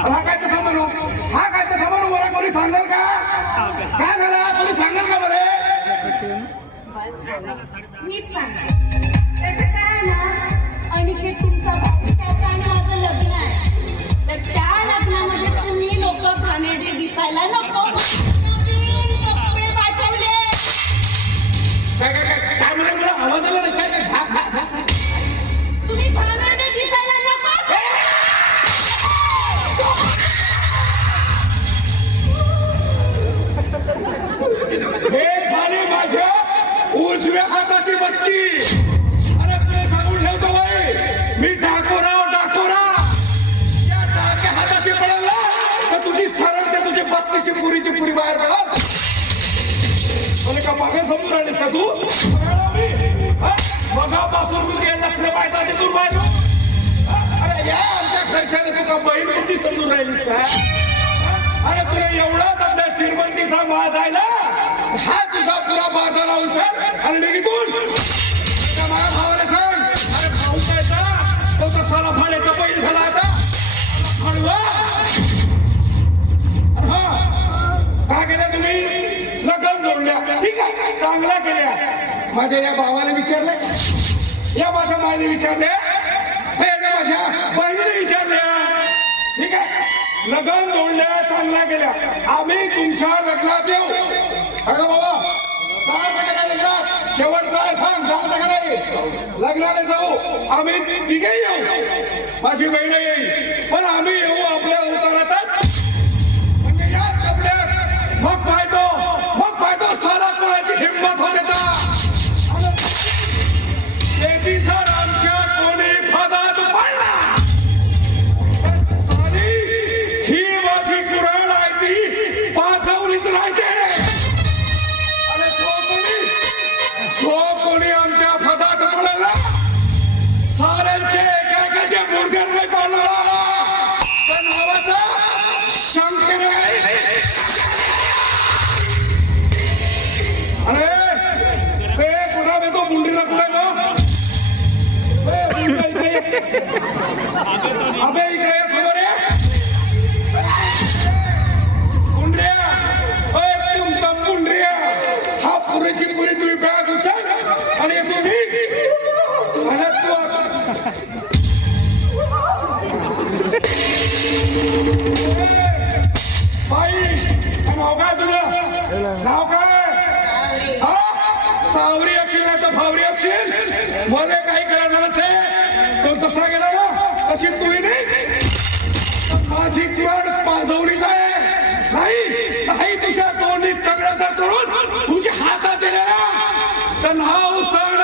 हा कायचा सामान हा कायचा सामान मला कोणी सांगाल का? काय झालं? कोणी सांगाल का मला मीच सांगते. त्याचं काय ना अनिकेत तुमचा हाताची बत्ती अरे तुला सांगून ठेवतो बाई. मी डाकोराव डाकोरा या डाक्या हाताची पडला तर तुझी सरळ ते तुझी बत्तीची पुरीची पुरी बाहेर पडा मला का मागे समजून राहिलीस का तू? बघायला मी? हा? तू ते नखरे पाहता ते दूर बाहेर अरे या आमच्या खर्चाने तू का बहीण बुद्धी समजून राहिलीस का? अरे तुला एवढाच आपल्या श्रीमंतीचा वाज आहे ना? हा तुझा पुरा चांगल्या केल्या. माझ्या या भावाला विचारले. या माझ्या मायने विचारले. माझ्या बहिणीने विचारले. ठीक आहे? लग्न जोडल्या चांगल्या केल्या. आम्ही तुमच्या लग्नात येऊ. अगं बाबा शेवटचा सांग जाऊ लग्नाला जाऊ. आम्ही तिघे येऊ. माझी बहिण येईल. पण आम्ही जो कोणी आमच्या पदात पडला साऱ्यांचे एकाचे मुर्गे नाही पाडणारा त्या नावाचा शंकर अरे पुन्हा मुंडीला कुठे गो अबे इकडे सावरी असेल फावरी असेल. मला काही करायचं नसेल. तो तसा गेला ना तशी तुही नाही. माझी जीवन पाजवलीच आहे. नाही नाही तुझ्या तोंडी तगडा जर करून तुझ्या हातात दिल्या तर नाव सण